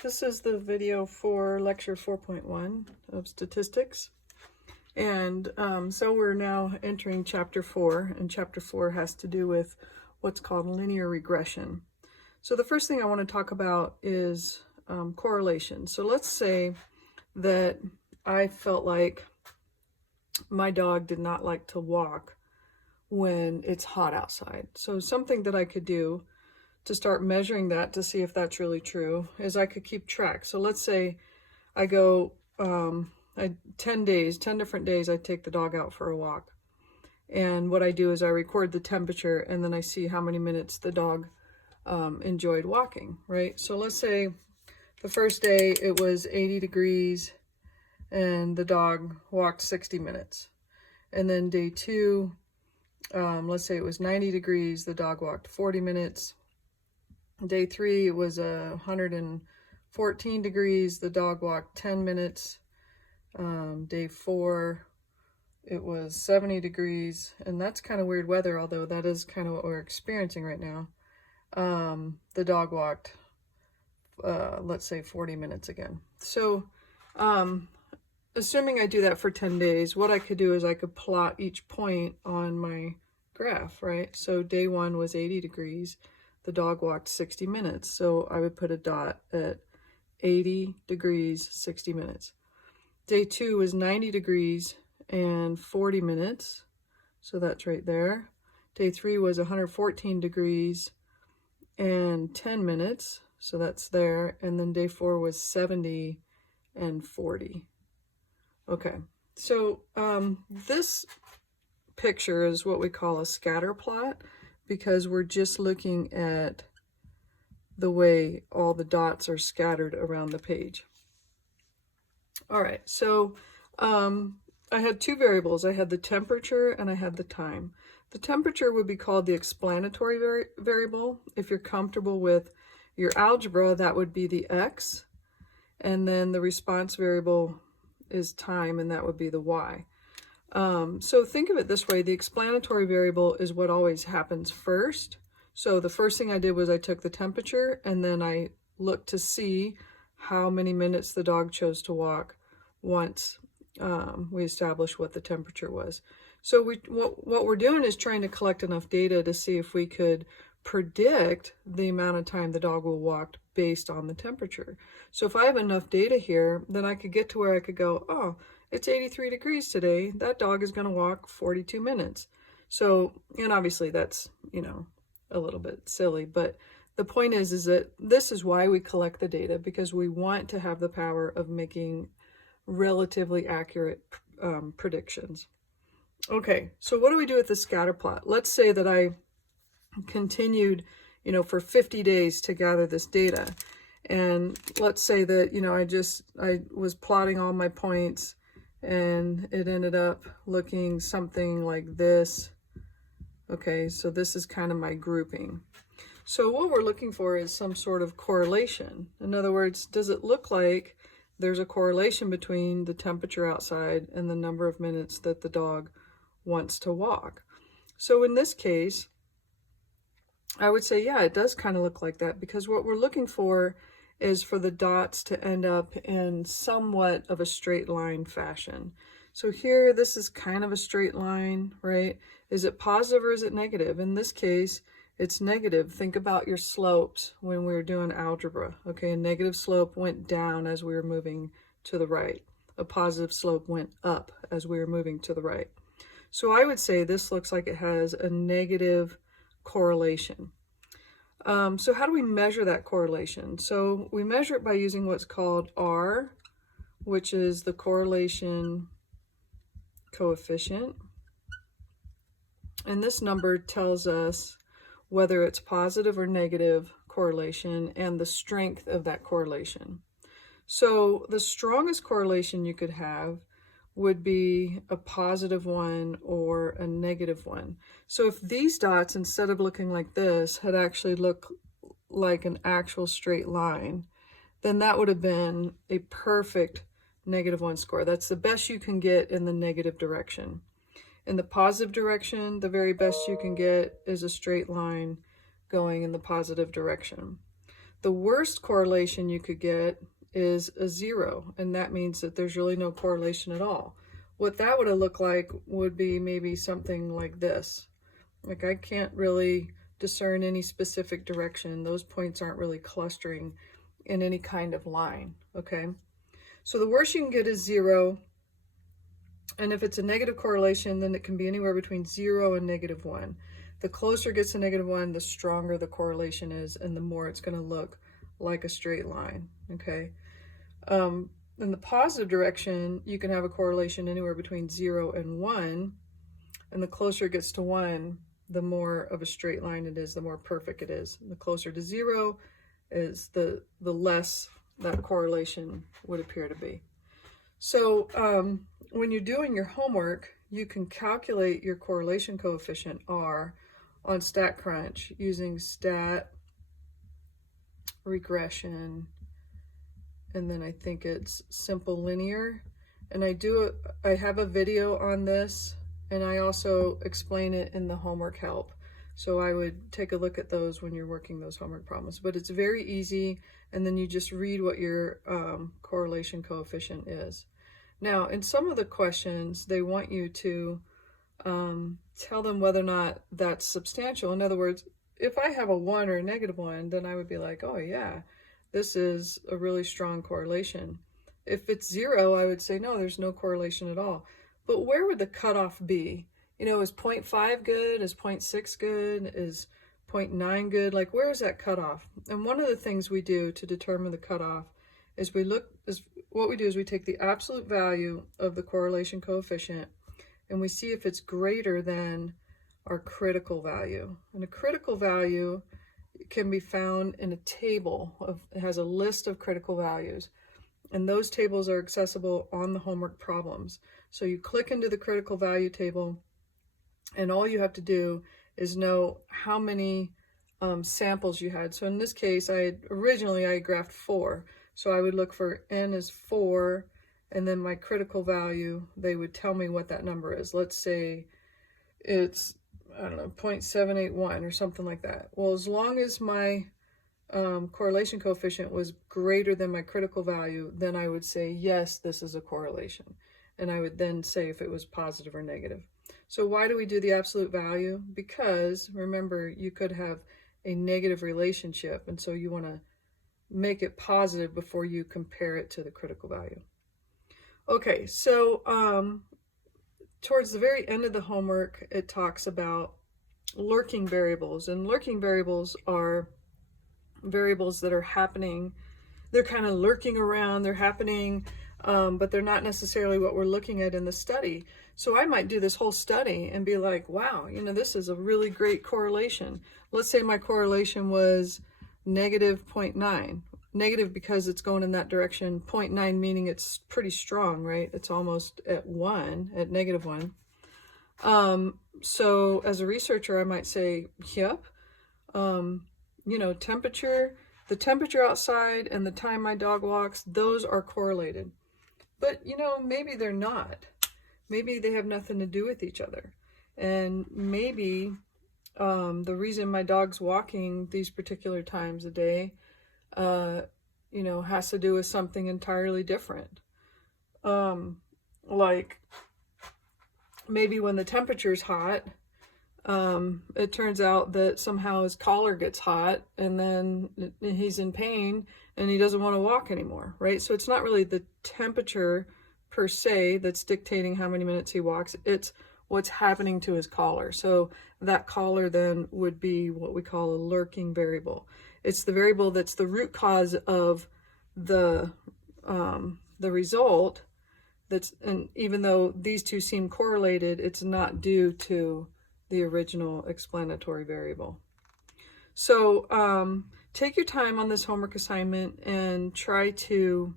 This is the video for lecture 4.1 of statistics. And so we're now entering chapter 4, and chapter 4 has to do with what's called linear regression. So the first thing I want to talk about is correlation. So let's say that I felt like my dog did not like to walk when it's hot outside. So something that I could do to start measuring that to see if that's really true is I could keep track. So let's say I go 10 different days, I take the dog out for a walk. And what I do is I record the temperature and then I see how many minutes the dog enjoyed walking, right? So let's say the first day it was 80 degrees and the dog walked 60 minutes. And then day 2, let's say it was 90 degrees, the dog walked 40 minutes. Day 3, it was 114 degrees, the dog walked 10 minutes. Day 4, it was 70 degrees, and that's kind of weird weather, although that is kind of what we're experiencing right now. The dog walked, let's say 40 minutes again. So, assuming I do that for 10 days, what I could do is I could plot each point on my graph, right? So day 1 was 80 degrees. The dog walked 60 minutes. So I would put a dot at 80 degrees, 60 minutes. Day 2 was 90 degrees and 40 minutes. So that's right there. Day 3 was 114 degrees and 10 minutes. So that's there. And then day 4 was 70 and 40. Okay, so this picture is what we call a scatter plot because we're just looking at the way all the dots are scattered around the page. All right, so I had 2 variables. I had the temperature and I had the time. The temperature would be called the explanatory variable. If you're comfortable with your algebra, that would be the x. And then the response variable is time, and that would be the y. So think of it this way. The explanatory variable is what always happens first. So the first thing I did was I took the temperature, and then I looked to see how many minutes the dog chose to walk once we established what the temperature was. So what we're doing is trying to collect enough data to see if we could predict the amount of time the dog will walk based on the temperature. So if I have enough data here, then I could get to where I could go, oh, it's 83 degrees today. That dog is going to walk 42 minutes. So, and obviously that's, a little bit silly, but the point is that this is why we collect the data, because we want to have the power of making relatively accurate predictions. Okay, so what do we do with the scatter plot? Let's say that I continued, for 50 days to gather this data. And let's say that, I was plotting all my points and it ended up looking something like this. Okay, so this is kind of my grouping. So what we're looking for is some sort of correlation. In other words, does it look like there's a correlation between the temperature outside and the number of minutes that the dog wants to walk? So in this case, I would say, yeah, it does kind of look like that, because what we're looking for is for the dots to end up in somewhat of a straight line fashion. So here, this is kind of a straight line, right? Is it positive or is it negative? In this case, it's negative. Think about your slopes when we were doing algebra. Okay, a negative slope went down as we were moving to the right. A positive slope went up as we were moving to the right. So I would say this looks like it has a negative correlation. So how do we measure that correlation? So we measure it by using what's called R, which is the correlation coefficient. And this number tells us whether it's positive or negative correlation and the strength of that correlation. So the strongest correlation you could have would be a positive one or a negative one. So if these dots, instead of looking like this, had actually looked like an actual straight line, then that would have been a perfect -1 score. That's the best you can get in the negative direction. In the positive direction, the very best you can get is a straight line going in the positive direction. The worst correlation you could get is a 0, and that means that there's really no correlation at all. What that would have looked like would be maybe something like this. Like I can't really discern any specific direction. Those points aren't really clustering in any kind of line, okay? So the worst you can get is 0, and if it's a negative correlation, then it can be anywhere between 0 and -1. The closer it gets to -1, the stronger the correlation is, and the more it's going to look like a straight line, okay? In the positive direction, you can have a correlation anywhere between 0 and 1, and the closer it gets to 1, the more of a straight line it is, the more perfect it is. And the closer to 0 is the less that correlation would appear to be. So when you're doing your homework, you can calculate your correlation coefficient R on StatCrunch using stat, regression, and then I think it's simple linear. And I have a video on this, and I also explain it in the homework help. So I would take a look at those when you're working those homework problems. But it's very easy, and then you just read what your correlation coefficient is. Now, in some of the questions, they want you to tell them whether or not that's substantial. In other words, if I have a 1 or a -1, then I would be like, oh yeah, this is a really strong correlation. If it's 0, I would say, no, there's no correlation at all. But where would the cutoff be? You know, is 0.5 good? Is 0.6 good? Is 0.9 good? Like, where is that cutoff? And one of the things we do to determine the cutoff is what we do is we take the absolute value of the correlation coefficient and we see if it's greater than our critical value. And a critical value can be found in a table. It has a list of critical values. And those tables are accessible on the homework problems. So you click into the critical value table, and all you have to do is know how many samples you had. So in this case, originally I graphed 4. So I would look for n is 4, and then my critical value, they would tell me what that number is. Let's say it's, I don't know, 0.781 or something like that. Well, as long as my correlation coefficient was greater than my critical value, then I would say, yes, this is a correlation. And I would then say if it was positive or negative. So why do we do the absolute value? Because, remember, you could have a negative relationship, and so you want to make it positive before you compare it to the critical value. Okay, so towards the very end of the homework, it talks about lurking variables. And lurking variables are variables that are happening. They're kind of lurking around, they're happening, but they're not necessarily what we're looking at in the study. So I might do this whole study and be like, wow, you know, this is a really great correlation. Let's say my correlation was -0.9. Negative because it's going in that direction, 0.9 meaning it's pretty strong, right? It's almost at 1, at -1. So as a researcher, I might say, yep, you know, the temperature outside and the time my dog walks, those are correlated. But, you know, maybe they're not. Maybe they have nothing to do with each other. And maybe the reason my dog's walking these particular times a day, you know, has to do with something entirely different. Like maybe when the temperature's hot, it turns out that somehow his collar gets hot and then he's in pain and he doesn't want to walk anymore, right? So it's not really the temperature per se that's dictating how many minutes he walks. It's what's happening to his collar. So that collar then would be what we call a lurking variable. It's the variable that's the root cause of the result. And even though these two seem correlated, it's not due to the original explanatory variable. So take your time on this homework assignment and try to,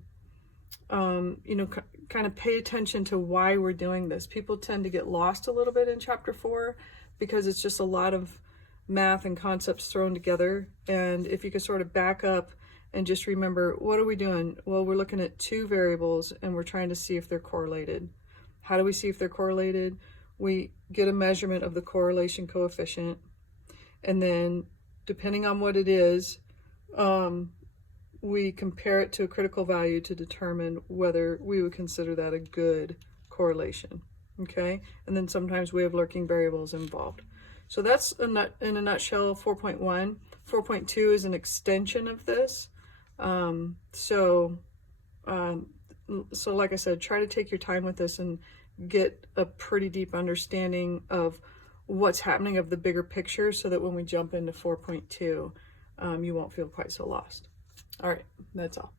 you know, kind of pay attention to why we're doing this. People tend to get lost a little bit in chapter 4 because it's just a lot of math and concepts thrown together. And if you could sort of back up and just remember, what are we doing? Well, we're looking at two variables and we're trying to see if they're correlated. How do we see if they're correlated? We get a measurement of the correlation coefficient, and then depending on what it is, we compare it to a critical value to determine whether we would consider that a good correlation. Okay, and then sometimes we have lurking variables involved. So that's in a nutshell 4.1. 4.2 is an extension of this. So like I said, try to take your time with this and get a pretty deep understanding of what's happening of the bigger picture, so that when we jump into 4.2, you won't feel quite so lost. All right, that's all.